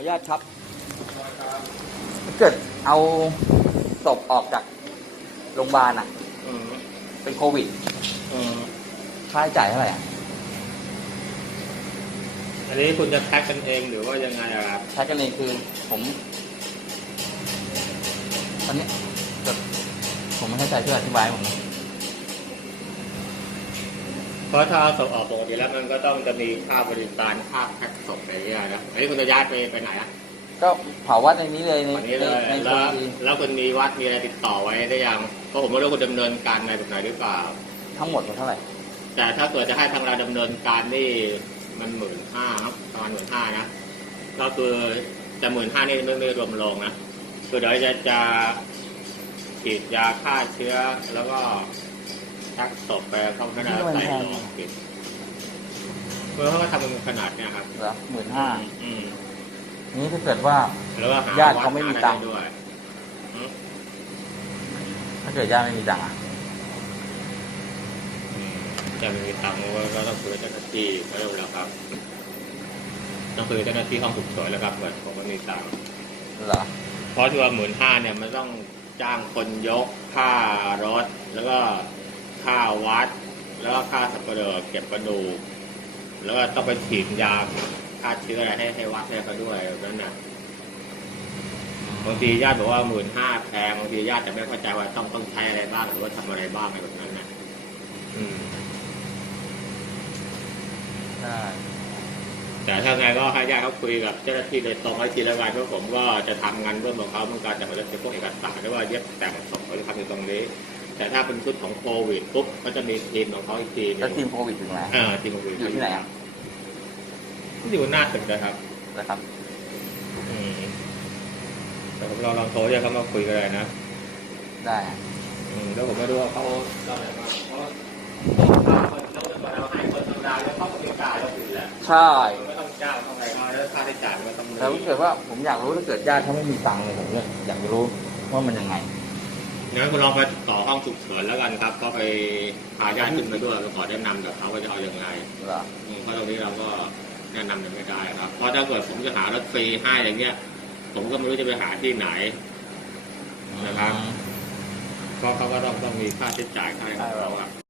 อนุญาตครับถ้าเกิดเอาศพออกจากโรงพยาบาลอะ อืมเป็นโควิด อืมค่าใช้จ่ายเท่าไหร่อะอันนี้คุณจะแพ็คกันเองหรือว่ายังไงอะครับใช้กันเองคือ ผมตอนนี้แบบผมไม่เข้าใจช่วยอธิบายให้ผมหน่อยเพราะถ้าเอาศพออกปกติแล้วมันก็ต้องจะมีค่าบริการค่าแพ็คศ นะอันนี้คุณจะย้ายไปไปไหนอะก็เผาวัดในนี้เลยในวันนี้เลยในในแล้วชลบุรีแล้วคุณมีวัดมีอะไรติดต่อไว้ได้ยังเพราะผมไม่รู้คุณดำเนินการในแบบไหนหรือเปล่า ทั้งหมดมันเท่าไหร่แต่ถ้าเกิดจะให้ทางเราดำเนินการนี่มันหมื่นห้าครับประมาณหมื่นห้านะก็คือแต่หมื่นห้านี่ไม่ไม่รวมโรงนะคือเดี๋ยวจะจะฉีดยาฆ่าเชื้อแล้วก็ชักศพไปเข้าข้างหน้าใส่โรงปิด เพื่อเขาก็ทำเป็นขนาดเนี่ยครับเหรอหมื่นห้าอืมนี้ถ้าเกิดว่า แล้วก็หาญาติเขาไม่มีตังค์วัดหาได้ด้วยถ้าเกิดญาติไม่มีตังค์อะอืมจะไม่มีตังค์ก็ต้องคุยกับเจ้าหน้าที่ก็เร็วแล้วครับต้องคุยกับเจ้าหน้าที่ห้องฉุกเฉินแล้วครับเหมือนผมไม่มีตังค์เหรอเพราะที่ว่าหมื่นห้าเนี่ยมันต้องจ้างคนยกค่ารถ แล้วก็ค่าวัด แล้วก็ค่าสับปะเลอเก็บกระดูก แล้วก็ต้องไปฉีดยาฆ่าเชื้ออะไรให้ให้วัดให้เขาด้วยแบบนั้นนะบางทีญาติบอกว่าหมื่นห้าแพงบางทีญาติจะไม่เข้าใจว่าต้องต้องใช้อะไรบ้างหรือว่าทำอะไรบ้างอะไรแบบนั้นนะอืมใช่แต่ถ้าไงก็ให้ญาติเขาคุยกับเจ้าหน้าที่โดยตรงไว้ทีละวันเพราะผมก็จะทำงานร่วมกับเขาเหมือนกันแต่ผมจะเป็นพวกเอกสารหรือว่าเย็บแต่งศพเขาจะทำอยู่ตรงนี้ แต่ถ้าเป็นชุดของโควิดปุ๊บก็จะมีทีมของเขาอีกทีหนึแล้วงทีมโควิดถึงไหนเออทีมโควิดอยู่ที่ไหนอะอยู่หน้าตึกนะครับนะครับ อืมแต่ผมลองลองโทรเรียกเขามาคุยกันเลยนะ ได้อะอืมแล้วผมไม่รู้ว่าเขาเล่าอะไรบ้างเพราะคนเราจะมาเราให้คนธรรมดาแล้วเขาก็มีการเราผิดแหละใช่ก็ต้องจ้างต้องอะไรเขาแล้วค่าใช้จ่ายมันก็ต้องมีแต่ถ้าเกิดว่าผมอยากรู้ถ้าเกิดญาติเขาไม่มีตังค์เลยผมเนี่ยอยากจะรู้ว่ามันยังไง งั้นคุณลองไปต่อห้องฉุกเฉินแล้วกันครับ ก็ไปพาญาติขึ้นมาด้วยไปขอแนะนำกับเขาว่าจะเอาอย่างไรเหรออืมเพราะตรงนี้เราก็แนะนำยังไม่ได้ครับ เพราะถ้าเกิดผมจะหารถฟรีให้อย่างเงี้ย ผมก็ไม่รู้จะไปหาที่ไหน นะครับ เพราะเขาก็ต้องต้องมีค่าใช้จ่ายค่าอะไรของเขาครับ